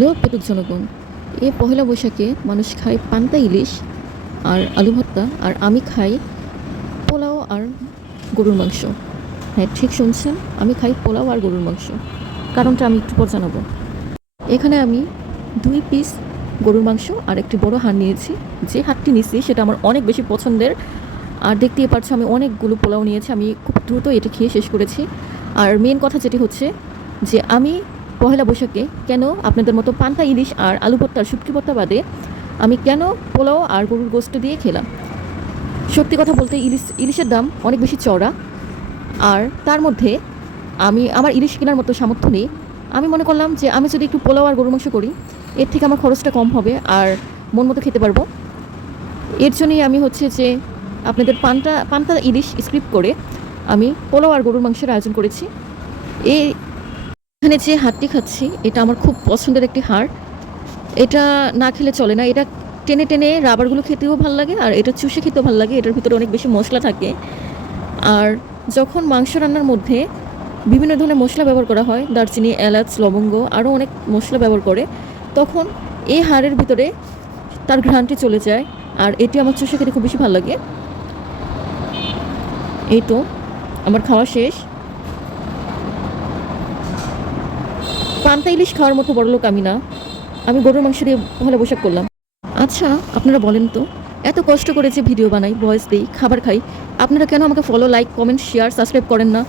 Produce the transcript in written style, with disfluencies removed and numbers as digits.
Hello পেটুক জনগণ, এই পহেলা বৈশাখে মানুষ খায় পান্তা ইলিশ আর আলু ভর্তা, আর আমি খাই পোলাও আর গরুর মাংস। হ্যাঁ, ঠিক শুনছেন, আমি খাই পোলাও আর গরুর মাংস। কারণটা আমি একটু পর জানাবো। এখানে আমি 2 পিস গরুর মাংস আর একটি বড় হাড় নিয়েছি। যে হাড়টি নিয়েছি সেটা আমার অনেক বেশি পছন্দের, আর দেখতেই পাচ্ছ আমি অনেকগুলো পোলাও নিয়েছি। আমি খুব দ্রুত এটা খেয়ে শেষ করেছি। আর মেন কথা যেটি হচ্ছে যে আমি পহেলা বৈশাখে কেন আপনাদের মতো পান্তা ইলিশ আর আলু ভর্তা আর শুটকি ভর্তা বাদে আমি কেন পোলাও আর গরুর গোস্ত দিয়ে খেলাম। সত্যি কথা বলতে ইলিশের দাম অনেক বেশি চড়া, আর তার মধ্যে আমার ইলিশ কেনার মতো সামর্থ্য নেই। আমি মনে করলাম যে আমি যদি একটু পোলাও আর গরুর মাংস করি, এর থেকে আমার খরচটা কম হবে আর মন মতো খেতে পারবো। এর জন্যই আমি হচ্ছে যে আপনাদের পান্তা পান্তা ইলিশ স্ক্রিপ্ট করে আমি পোলাও আর গরুর মাংসের আয়োজন করেছি। এখানে যে হাড়টি খাচ্ছি এটা আমার খুব পছন্দের একটি হাড়। এটা না খেলে চলে না। এটা টেনে টেনে রাবারগুলো খেতেও ভালো লাগে, আর এটা চুষে খেতেও ভালো লাগে। এটার ভিতরে অনেক বেশি মশলা থাকে। আর যখন মাংস রান্নার মধ্যে বিভিন্ন ধরনের মশলা ব্যবহার করা হয়, দারচিনি, এলাচ, লবঙ্গ, আরও অনেক মশলা ব্যবহার করে, তখন এই হাড়ের ভিতরে তার ঘ্রাণটি চলে যায়। আর এটি আমার চুষে খেতে খুব বেশি ভালো লাগে। এই তো আমার খাওয়া শেষ। পান্তা ইলিশ খাওয়ার মতো বড়লোক আমি না, আমি গরুর মাংস দিয়ে ভালো পোশাক করলাম। আচ্ছা, আপনারা বলেন তো, এত কষ্ট করে যে ভিডিও বানাই, ভয়েস দিই, খাবার খাই, আপনারা কেন আমাকে follow, like, comment, share, subscribe করেন না?